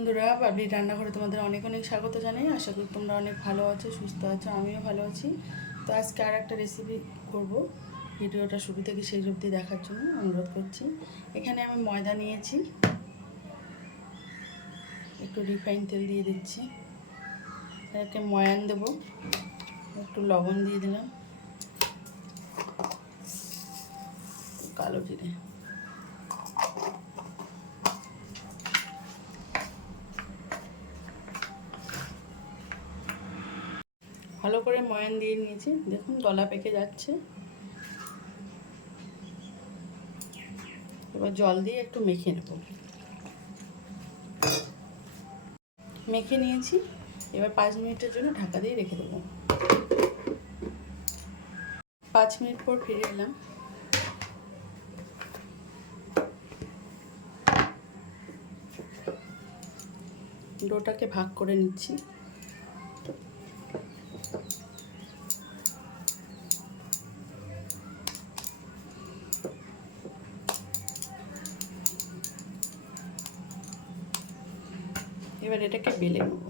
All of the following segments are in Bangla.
বন্ধুরা, বাবলির রান্নাঘরে তোমাদের অনেক অনেক স্বাগত জানাই। আশা করি তোমরা অনেক ভালো আছো, সুস্থ আছো, আমিও ভালো আছি। তো আজকে আর একটা রেসিপি করব। ভিডিওটা শুরু থেকে শেষ অবধি দেখার জন্য অনুরোধ করছি। এখানে আমি ময়দা নিয়েছি, একটু রিফাইন তেল দিয়ে দিচ্ছি, এটাকে ময়ান দেব, একটু লবণ দিয়ে দিলাম, কালো জিরে, ভালো করে ময়ান দিয়ে নিয়েছি। দেখুন দলা পেকে যাচ্ছে। এবার জল দিয়ে একটু মেখে নেব। মেখে নিয়েছি, এবার 5 মিনিটের জন্য ঢাকা দিয়ে রেখে দেবো। 5 মিনিট পর ফিরে এলাম। ডোটাকে ভাগ করে নিচ্ছি। এবার এটাকে বেলে নেব।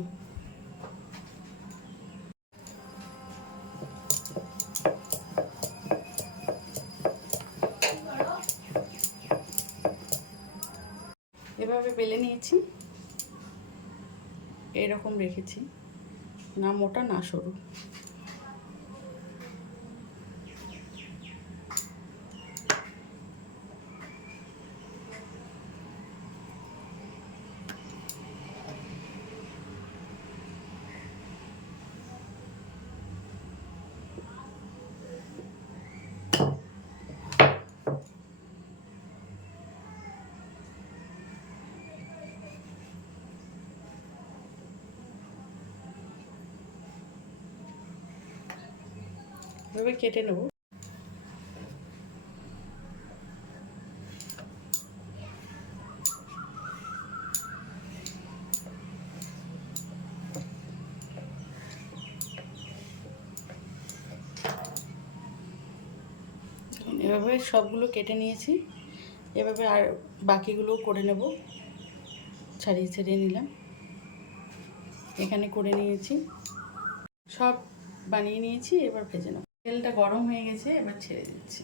এভাবে বেলে নিয়েছি, এরকম রেখেছি, না মোটা না সরু। এভাবে কেটে নেব। এভাবে সবগুলো কেটে নিয়েছি। এভাবে আর বাকিগুলোও করে নেব। ছাড়িয়ে ছাড়িয়ে নিলাম, এখানে করে নিয়েছি, সব বানিয়ে নিয়েছি। এবার ভেজে নেব। তেলটা গরম হয়ে গেছে, এবার ছেড়ে দিচ্ছি।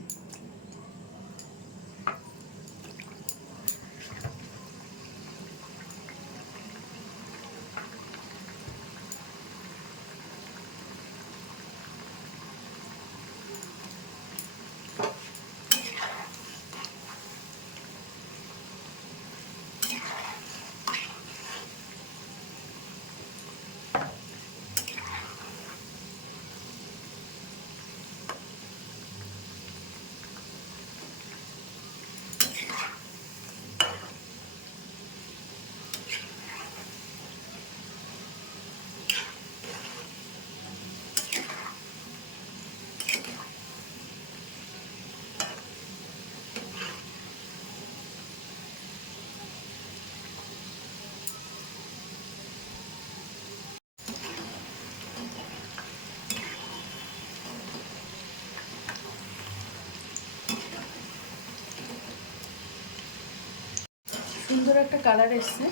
সুন্দর একটা কালার এসছে,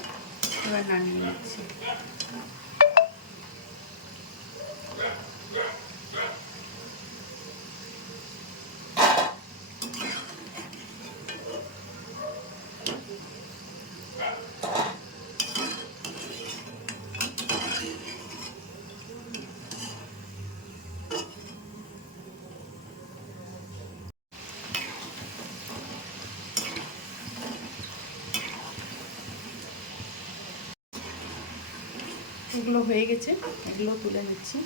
এবার নামিয়ে নিচ্ছি। এগুলো হয়ে গেছে, এগুলো তুলে নিচ্ছি।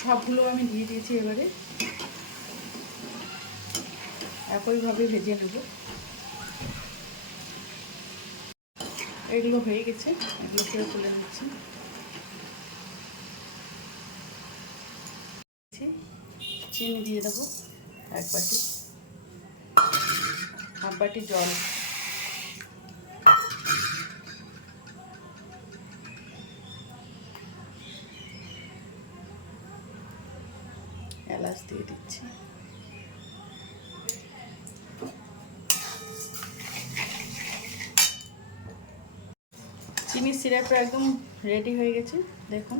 সবগুলো আমি দিয়ে দিয়েছি। এবারে একইভাবে ভেজে নেব। এগুলো হয়ে গেছে, এগুলো ফেরত তুলে নিচ্ছি। চিনি দিয়ে দেবো 1 বাটি, 1/2 বাটি জল, এলাচ দিয়ে দিচ্ছি। চিনির সিরাপটা একদম রেডি হয়ে গেছে, দেখুন।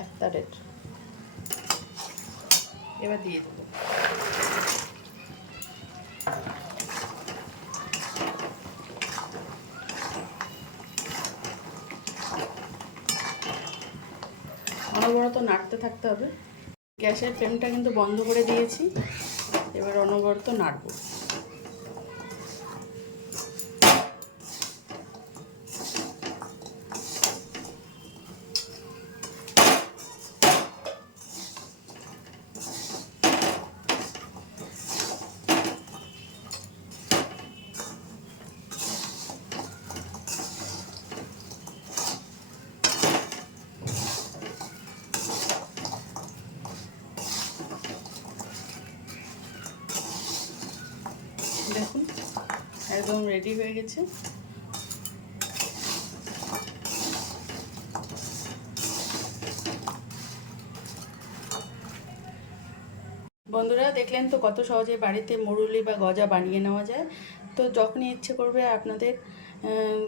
একটা রেড এবার দিয়ে দেবো। অনবরত নাড়তে থাকতে হবে। গ্যাসের ফ্লেমটা কিন্তু বন্ধ করে দিয়েছি, এবার অনবরত নাড়বো। দেখুন একদম রেডি হয়ে গেছে। বন্ধুরা দেখলেন তো কত সহজে বাড়িতে মুরুলি বা গজা বানিয়ে নেওয়া যায়। তো যখনই ইচ্ছে করবে আপনাদের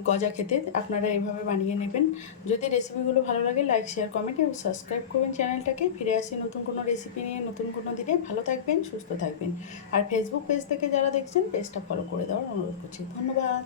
গজা খেতে, আপনারা এইভাবে বানিয়ে নেবেন। যদি রেসিপিগুলো ভালো লাগে লাইক শেয়ার কমেন্ট এবং সাবস্ক্রাইব করবেন চ্যানেলটাকে। ফিরে আসি নতুন কোনো রেসিপি নিয়ে নতুন কোনো দিনে। ভালো থাকবেন, সুস্থ থাকবেন। আর ফেসবুক পেজ থেকে যারা দেখছেন পেজটা ফলো করে দেওয়ার অনুরোধ করছি। ধন্যবাদ।